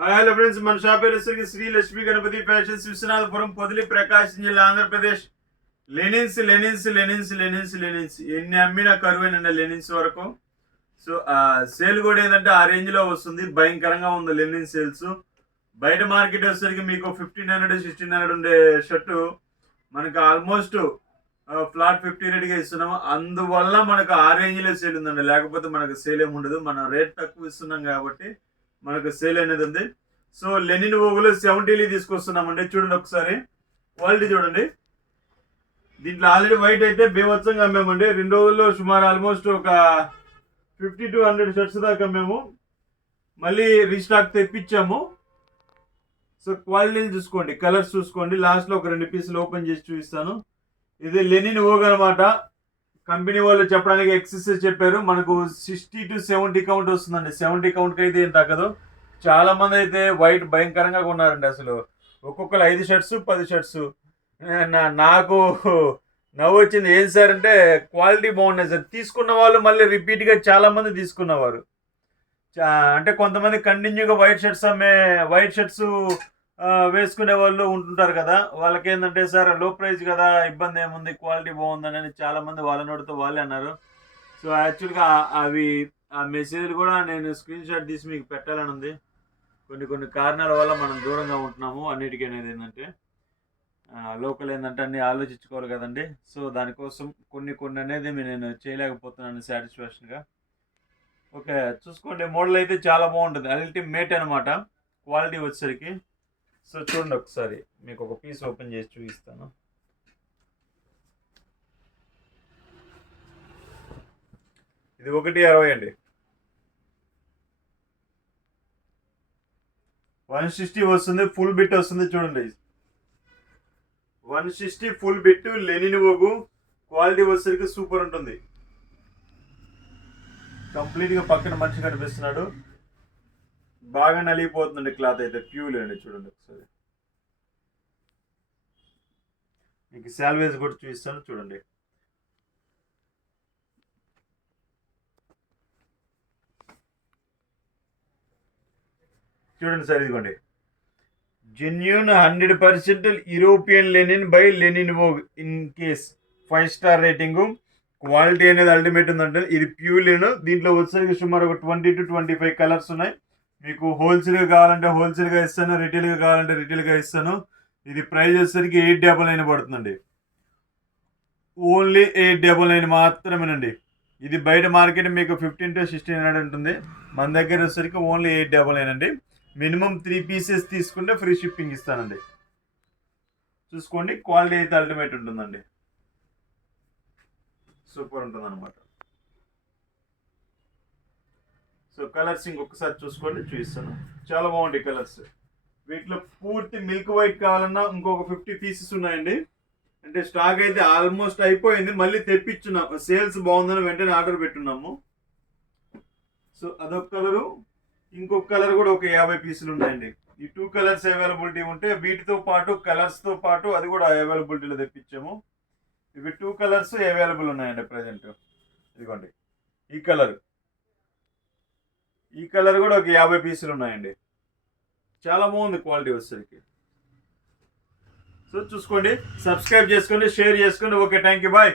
Hello friends, మన shop పేరు Shri Lakshmi Ganapati fashions, Viswanathapuram, Podili, ప్రకాశం జిల్లా, Andhra Pradesh. Linens linens linens linens linens ఎన్ని అమ్మినా కరువేనండి లెనిన్స్ వరకు. సో సేల్ కూడా ఏంటంటే ఆ రేంజ్ లో వస్తుంది, భయంకరంగా ఉంది లెనిన్ సేల్స్. బయట మార్కెట్ వచ్చేసరికి మీకు 1500 1600 ఉండే షర్టు మనకు ఆల్మోస్ట్ ఫ్లాట్ 50 రేట్గా ఇస్తున్నాము. అందువల్ల మనకు ఆ రేంజ్ లో సేల్ ఉందండి, లేకపోతే మనకు సేల్ ఏమి ఉండదు. మనం రేట్ తక్కువ ఇస్తున్నాం కాబట్టి మనకు సేల్ అనేది ఉంది. సో లెనిన్ ఓగులు 70 తీసుకొస్తున్నామండి. చూడండి ఒకసారి క్వాలిటీ చూడండి. దీంట్లో ఆల్రెడీ వైట్ అయితే బీభత్సంగా అమ్మామండి. 2 రోజుల్లో సుమారు ఆల్మోస్ట్ ఒక 50 to 100 షర్ట్స్ దాకా అమ్మాము. మళ్ళీ రీస్టాక్ తెప్పించాము. సో క్వాలిటీని చూసుకోండి, కలర్స్ చూసుకోండి. లాస్ట్లో ఒక 2 పీసులు ఓపెన్ చేసి చూపిస్తాను. ఇది లెనిన్ ఓగ్ అనమాట. కంపెనీ వాళ్ళు చెప్పడానికి ఎక్సెస్ చెప్పారు. మనకు 60 to 70 కౌంట్ వస్తుందండి. 70 కౌంట్కి అయితే ఏం తగ్గదు. చాలా మంది అయితే వైట్ భయంకరంగా కొన్నారండి. అసలు ఒక్కొక్కరు 5 షర్ట్స్ 10 షర్ట్స్. నాకు నవ్వు వచ్చింది. ఏం సార్ అంటే క్వాలిటీ బాగున్నాయి సార్. తీసుకున్న వాళ్ళు మళ్ళీ రిపీట్గా చాలా మంది తీసుకున్నవారు. అంటే కొంతమంది కంటిన్యూగా వైట్ షర్ట్స్ వేసుకునే వాళ్ళు ఉంటుంటారు కదా, వాళ్ళకి ఏంటంటే సార్ లో ప్రైస్ కదా, ఇబ్బంది ఏముంది, క్వాలిటీ బాగుందని చాలా మంది వాళ్ళ నోటితో వాళ్ళే అన్నారు. సో యాక్చువల్గా అవి ఆ మెసేజ్లు కూడా నేను స్క్రీన్ షాట్ తీసి మీకు పెట్టాలని ఉంది. కొన్ని కారణాల వల్ల మనం దూరంగా ఉంటున్నాము అన్నిటికీ. అనేది ఏంటంటే లోకల్ ఏంటంటే అన్నీ ఆలోచించుకోవాలి కదండి. సో దానికోసం కొన్ని అనేది నేను చేయలేకపోతున్నాను సాటిస్ఫాక్షన్గా. ఓకే, చూసుకోండి. మోడల్ అయితే చాలా బాగుంటుంది, అల్టిమేట్ అనమాట క్వాలిటీ వచ్చేసరికి. సో చూడండి ఒకసారి, మీకు ఒక పీస్ ఓపెన్ చేసి చూపిస్తాను. ఇది 160 అండి. 160 వస్తుంది, ఫుల్ బిట్ వస్తుంది. చూడండి 160 ఫుల్ బిట్ లెనిన్ ఓగు. క్వాలిటీ వచ్చేసరికి సూపర్ ఉంటుంది. కంప్లీట్గా పక్కన మనిషి కనిపిస్తున్నాడు. బాగా నలిగిపోతుందండి క్లాత్ అయితే. ప్యూర్ అండి. చూడండి ఒకసారి, మీకు శాల్వేజ్ కూడా చూపిస్తాను. చూడండి చూడండి సార్, ఇదిగోండి genuine 100% European Lenin by Lenin Vogue. In case 5 star rating. Quality అనేది అల్టిమేట్ ఉందంటే ఇది ప్యూర్ లెనిన్. దీంట్లో వచ్చేసరికి సుమారు ఒక 20 to 25 కలర్స్ ఉన్నాయి. మీకు హోల్సేల్గా కావాలంటే హోల్సేల్గా ఇస్తాను, రిటైల్గా కావాలంటే రిటైల్గా ఇస్తాను. ఇది ప్రైస్ వచ్చేసరికి 899 పడుతుందండి. ఓన్లీ 899 మాత్రమేనండి. ఇది బయట మార్కెట్ మీకు 15 to 1600 ఉంటుంది. మన దగ్గర వచ్చేసరికి ఓన్లీ 899 అండి. మినిమం 3 పీసెస్ తీసుకుంటే ఫ్రీ షిప్పింగ్ ఇస్తానండి. చూసుకోండి, క్వాలిటీ అయితే అల్టిమేట్ ఉంటుందండి. సూపర్ ఉంటుంది అనమాట. సో కలర్స్ ఇంకొకసారి చూసుకోండి, చూపిస్తాను. చాలా బాగుంటాయి కలర్స్. వీటిలో పూర్తి మిల్క్ వైట్ కావాలన్నా ఇంకొక 50 పీసెస్ ఉన్నాయండి. అంటే స్టాక్ అయితే ఆల్మోస్ట్ అయిపోయింది. మళ్ళీ తెప్పించున్నాం, సేల్స్ బాగుందని వెంటనే ఆర్డర్ పెట్టున్నాము. సో అదొక కలరు. ఇంకొక కలర్ కూడా ఒక 50 పీసులు ఉన్నాయండి. ఈ 2 కలర్స్ అవైలబిలిటీ ఉంటే వీటితో పాటు కలర్స్తో పాటు అది కూడా అవైలబిలిటీలో తెప్పించాము. ఇవి 2 కలర్స్ అవైలబుల్ ఉన్నాయండి ప్రజెంట్. ఇదిగోండి ఈ కలర్ కూడా ఒక 50 పీసులు ఉన్నాయండి. చాలా బాగుంది క్వాలిటీ వచ్చేసరికి. సో చూసుకోండి, సబ్స్క్రైబ్ చేసుకోండి, షేర్ చేసుకోండి. Okay, thank you, bye.